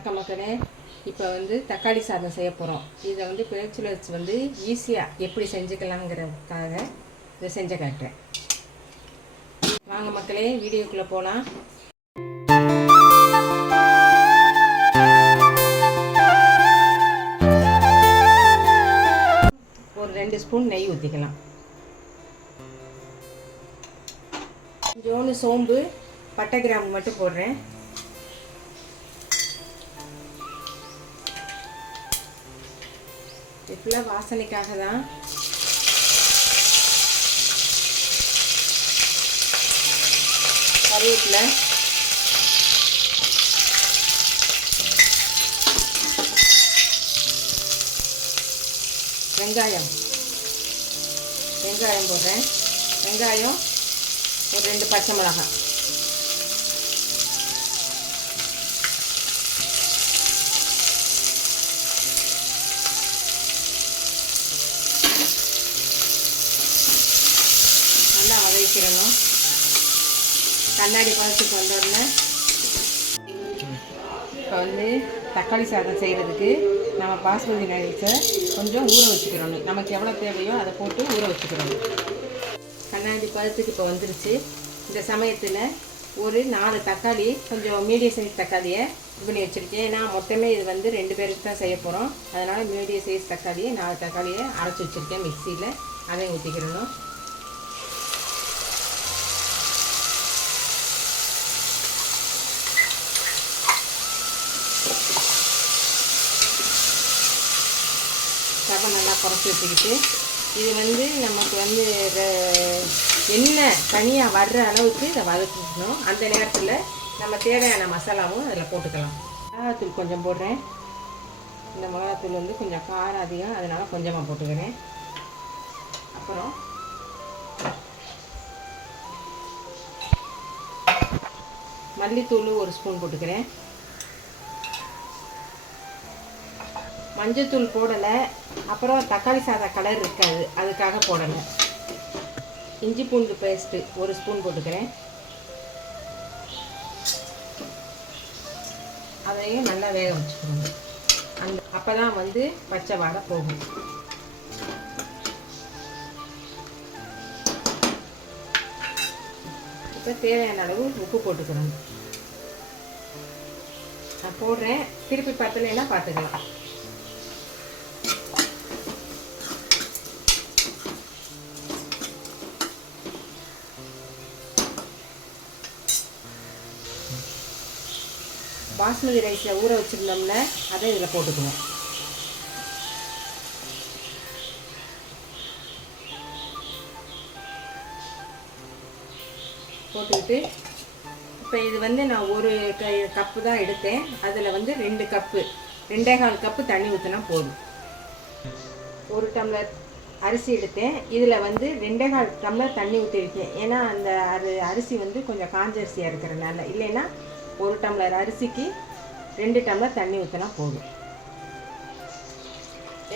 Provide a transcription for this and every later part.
வணக்கம் மக்களே. இப்போ தக்காளி சாதம் செய்ய போகிறோம். இதை பேச்சுலர்ஸ் ஈஸியாக எப்படி செஞ்சுக்கலாங்கிறதுக்காக இதை செஞ்சு காட்டுறேன். வாங்க மக்களே, வீடியோக்குள்ளே போகலாம். ஒரு 2 ஸ்பூன் நெய் ஊற்றிக்கலாம். கொஞ்சோண்டு சோம்பு, பட்டை, கிராம்பு மட்டும் போடுறேன். இப்பெல்லாம் வாசனைக்காக தான். கருவேப்பிலை, வெங்காயம் போடுறேன். வெங்காயம் ஒரு 2 பச்சை மிளகாய், நல்லா வதக்கிடணும். கண்ணாடி பழத்துக்கு வந்த உடனே இப்போ தக்காளி சாதம் செய்கிறதுக்கு நம்ம பாஸ்மதி ரைஸை கொஞ்சம் ஊற வச்சுக்கிறோம். நமக்கு எவ்வளோ தேவையோ அதை போட்டு ஊற வச்சுக்கிறோம். கண்ணாடி பழத்துக்கு இப்போ வந்துருச்சு. இந்த சமயத்தில் ஒரு 4 தக்காளி, கொஞ்சம் மீடியம் சைஸ் தக்காளியை இது பண்ணி வச்சுருக்கேன். ஏன்னா மொத்தமே இது 2 பேருக்கு தான் செய்ய போகிறோம். அதனால் மீடியம் சைஸ் தக்காளியை 4 தக்காளியை அரைச்சி வச்சுருக்கேன் மிக்சியில். அதையும் ஊற்றிக்கிறணும். ஸ்டவ்வை நல்லா குறைச்சி வச்சுக்கிட்டு இது நமக்கு எண்ணெய் தனியாக வர்ற அளவுக்கு இதை வதக்கிக்கணும். அந்த நேரத்தில் நம்ம தேவையான மசாலாவும் அதில் போட்டுக்கலாம். மிளகாத்தூள் கொஞ்சம் போடுறேன். இந்த மிளகாத்தூள் கொஞ்சம் காரம் அதிகம், அதனால் கொஞ்சமாக போட்டுக்கிறேன். அப்புறம் மல்லித்தூள் 1 ஸ்பூன் போட்டுக்கிறேன். மஞ்சத்தூள் போடலை. அப்புறம் தக்காளி சாதம் கலர் இருக்காது, அதுக்காக போடலை. இஞ்சி பூண்டு பேஸ்ட்டு 1 ஸ்பூன் போட்டுக்கிறேன். அதையும் நல்லா வேக வச்சுக்கணும். அப்போ தான் பச்சை வாடை போகும். இப்போ தேவையான அளவு உப்பு போட்டுக்கிறோம். நான் போடுறேன். திருப்பி பத்தலைன்னா பார்த்துக்கலாம். பாஸ்மதி ரைஸில் ஊற வச்சுருந்தோம்ல, அதை இதில் போட்டுக்குவோம். போட்டுக்கிட்டு இப்போ இது நான் 1 கப்பு தான் எடுத்தேன். அதில் 2 கப்பு 2.25 கப்பு தண்ணி ஊற்றினா போதும். 1 டம்ளர் அரிசி எடுத்தேன். இதில் 2.25 டம்ளர் தண்ணி ஊற்றிருக்கேன். ஏன்னா அந்த அரிசி கொஞ்சம் காஞ்ச அரிசியாக இருக்கிறனால. இல்லைன்னா 1 டம்ளர் அரிசிக்கு 2 டம்ளர் தண்ணி ஊற்றினா போதும்.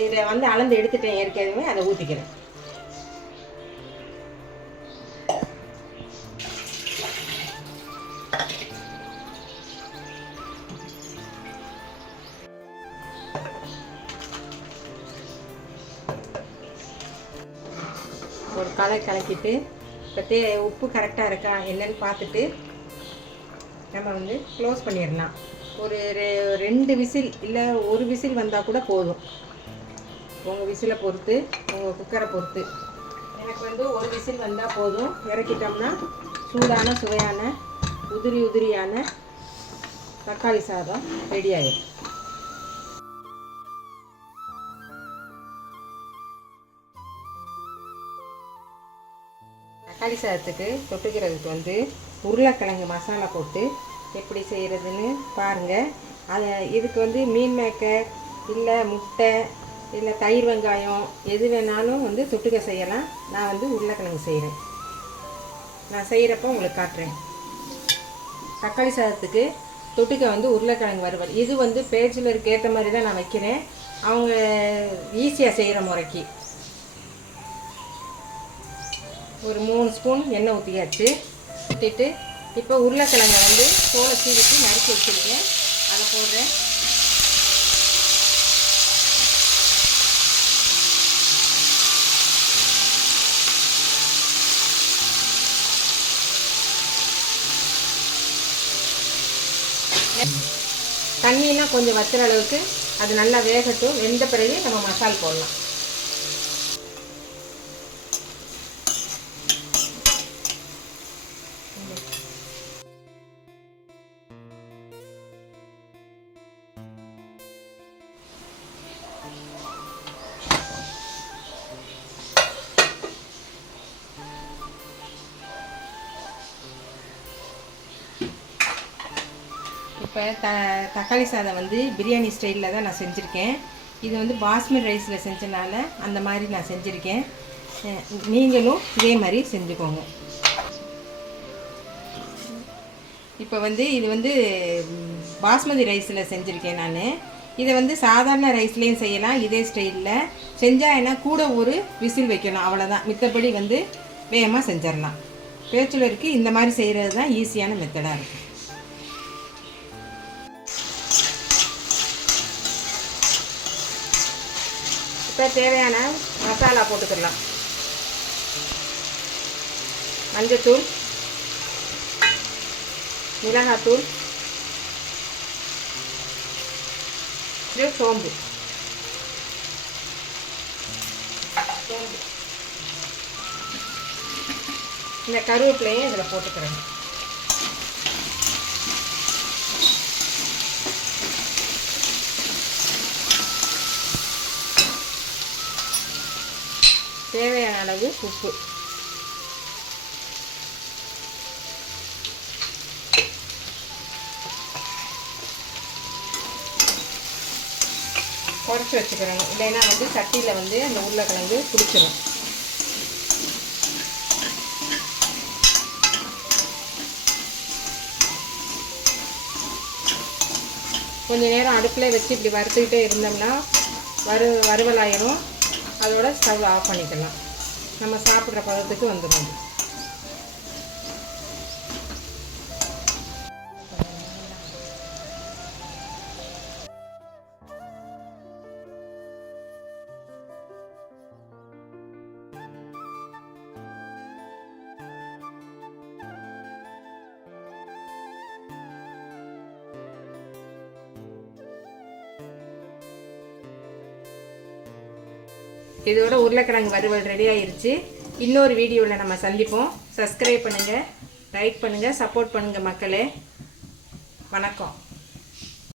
இதை அளந்து எடுத்துட்டேன் ஏற்கனவே. அதை ஊற்றிக்கிறேன். ஒரு கலக்கிட்டு இப்போ உப்பு கரெக்டாக இருக்கா என்னன்னு பார்த்துட்டு நம்ம க்ளோஸ் பண்ணிடலாம். ஒரு 2 விசில் இல்லை 1 விசில் வந்தால் கூட போதும். உங்கள் விசிலை பொறுத்து, உங்கள் குக்கரை பொறுத்து. எனக்கு 1 விசில் வந்தால் போதும். இறக்கிட்டோம்னா சூடான சுவையான உதிரியான தக்காளி சாதம் ரெடி ஆகிடும். தக்காளி சாதத்துக்கு தொட்டுக்கிறதுக்கு உருளைக்கிழங்கு மசாலா போட்டு எப்படி செய்கிறதுன்னு பாருங்கள். அதை இதுக்கு மீன் மேக்கர் இல்லை முட்டை இல்லை தயிர் வெங்காயம் எது வேணாலும் தொட்டுக்க செய்யலாம். நான் உருளைக்கிழங்கு செய்கிறேன். நான் செய்கிறப்போ உங்களுக்கு காட்டுறேன். தக்காளி சாதத்துக்கு தொட்டுக்க உருளைக்கிழங்கு வறுவல். இது பேச்சுலருக்கு ஏற்ற மாதிரி தான் நான் வைக்கிறேன். அவங்க ஈஸியாக செய்கிற முறைக்கு. ஒரு 3 ஸ்பூன் எண்ணெய் ஊற்றியாச்சு. ஊற்றிட்டு இப்போ உருளைக்கிழங்கை தோலை சீவிட்டு நறுக்கி வச்சுருக்கேன். அதை போடுறேன். தண்ணியெலாம் கொஞ்சம் வச்சுற அளவுக்கு அது நல்லா வேகட்டும். வெந்த பிறகு நம்ம மசால் போடலாம். இப்போ தக்காளி சாதம் வந்து பிரியாணி ஸ்டைலில் தான் நான் செஞ்சுருக்கேன். இது வந்து பாஸ்மதி ரைஸில் செஞ்சனால அந்த மாதிரி நான் செஞ்சுருக்கேன். நீங்களும் இதே மாதிரி செஞ்சுக்கோங்க. இப்போ வந்து இது வந்து பாஸ்மதி ரைஸில் செஞ்சுருக்கேன் நான். இதை வந்து சாதாரண ரைஸ்லேயும் செய்யலாம். இதே ஸ்டைலில் செஞ்சால் என்ன கூட ஒரு விசில் வைக்கணும், அவ்வளோதான். மித்தபடி வந்து வேகமாக செஞ்சிடலாம். பேச்சுலருக்கு இந்த மாதிரி செய்கிறது தான் ஈஸியான மெத்தடாக இருக்குது. இப்போ தேவையான மசாலா போட்டுக்கலாம். மஞ்சத்தூள், மிளகாத்தூள், சோம்பு. இந்த கருவேப்பிலையும் இதில் போட்டுக்கிறேன். தேவையான அளவு உப்பு. குறைச்சி வச்சுக்கிறோங்க, இல்லைன்னா வந்து சட்டியில் வந்து அந்த உருளைக்கிழங்கு பிடிச்சிடும். கொஞ்சம் நேரம் அடுப்பில் வச்சு இப்படி வறுத்துக்கிட்டே இருந்தோம்னா வறுவலாயிரும். அதோட ஸ்டவ் ஆஃப் பண்ணிக்கலாம். நம்ம சாப்பிட்ற பதத்துக்கு வந்துடும். இதோட உருளைக்கிழங்கு வறுவல் ரெடி ஆயிருச்சு. இன்னொரு வீடியோவில் நம்ம சந்திப்போம். சப்ஸ்கிரைப் பண்ணுங்கள், லைக் பண்ணுங்கள், சப்போர்ட் பண்ணுங்கள் மக்களே. வணக்கம்.